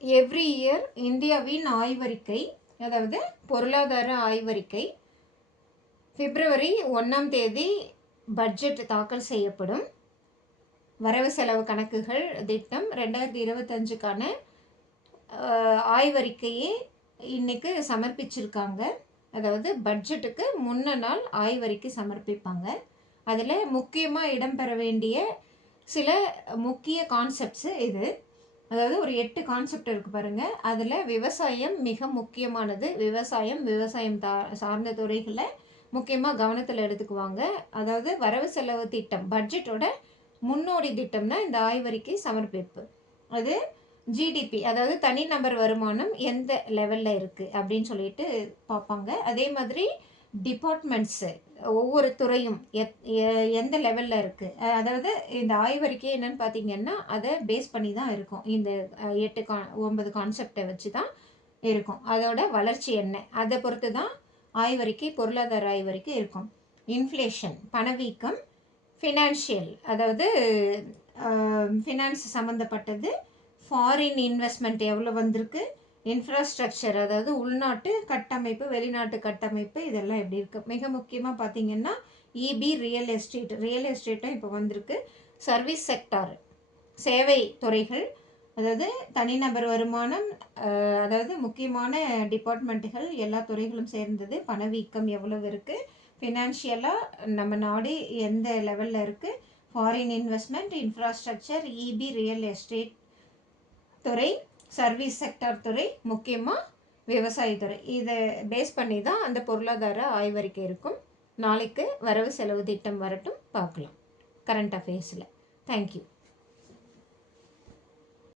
Every year இந்தியாவின் ஆய்வறிக்கை, அதாவது பொருளாதார ஆய்வறிக்கை, பிப்ரவரி 1ஆம் தேதி பட்ஜெட் தாக்கல் செய்யப்படும். வரவு செலவு கணக்குகள் திட்டம் 2025க்கான ஆய்வறிக்கையை இன்னைக்கு சமர்ப்பிச்சிருக்காங்க. அதாவது பட்ஜெட்டுக்கு முன்ன நாள் ஆய்வறிக்கை சமர்ப்பிப்பாங்க. அதில் முக்கியமாக இடம்பெற வேண்டிய சில முக்கிய கான்செப்ட்ஸு இது. அதாவது ஒரு 8 கான்செப்ட் இருக்குது பாருங்கள். அதில் விவசாயம் மிக முக்கியமானது. விவசாயம் சார்ந்த துறைகளை முக்கியமாக கவனத்தில் எடுத்துக்குவாங்க. அதாவது வரவு செலவு திட்டம் பட்ஜெட்டோட முன்னோடி திட்டம்னா இந்த ஆய்வறிக்கை சமர்ப்பிப்பு. அது ஜிடிபி, அதாவது தனிநபர் வருமானம் எந்த லெவலில் இருக்குது அப்படின்னு சொல்லிட்டு பார்ப்பாங்க. அதே மாதிரி டிபார்ட்மெண்ட்ஸு, ஒவ்வொரு துறையும் எந்த லெவலில் இருக்குது. அதாவது இந்த ஆய்வறிக்கை என்னன்னு பார்த்தீங்கன்னா அதை பேஸ் பண்ணி தான் இருக்கும். இந்த 9 கான்செப்டை வச்சு தான் இருக்கும். அதோட வளர்ச்சி என்ன, அதை பொறுத்து தான் ஆய்வறிக்கை, பொருளாதார ஆய்வறிக்கை இருக்கும். இன்ஃப்ளேஷன், பணவீக்கம், ஃபினான்ஷியல், அதாவது ஃபினான்ஸ் சம்மந்தப்பட்டது, ஃபாரின் இன்வெஸ்ட்மெண்ட் எவ்வளோ வந்திருக்கு, இன்ஃப்ராஸ்ட்ரக்சர், அதாவது உள்நாட்டு கட்டமைப்பு, வெளிநாட்டு கட்டமைப்பு, இதெல்லாம் எப்படி இருக்குது. மிக முக்கியமாக பார்த்தீங்கன்னா இபி, ரியல் எஸ்டேட்டும் இப்போ வந்திருக்கு. சர்வீஸ் செக்டார், சேவை துறைகள், அதாவது தனிநபர் வருமானம், அதாவது முக்கியமான டிபார்ட்மெண்ட்டுகள் எல்லா துறைகளும் சேர்ந்தது. பணவீக்கம் எவ்வளவு இருக்குது, ஃபினான்ஷியலாக நம்ம நாடு எந்த லெவலில் இருக்குது, foreign investment, infrastructure, EB, real estate துறை, சர்வீஸ் செக்டார் துறை, முக்கியமாக விவசாயத்துறை. இதை பேஸ் பண்ணி தான் அந்த பொருளாதார ஆய்வறிக்கை இருக்கும். நாளைக்கு வரவு செலவு திட்டம் வரட்டும், பார்க்கலாம் கரண்ட் அஃபேர்ஸில். தேங்க்யூ.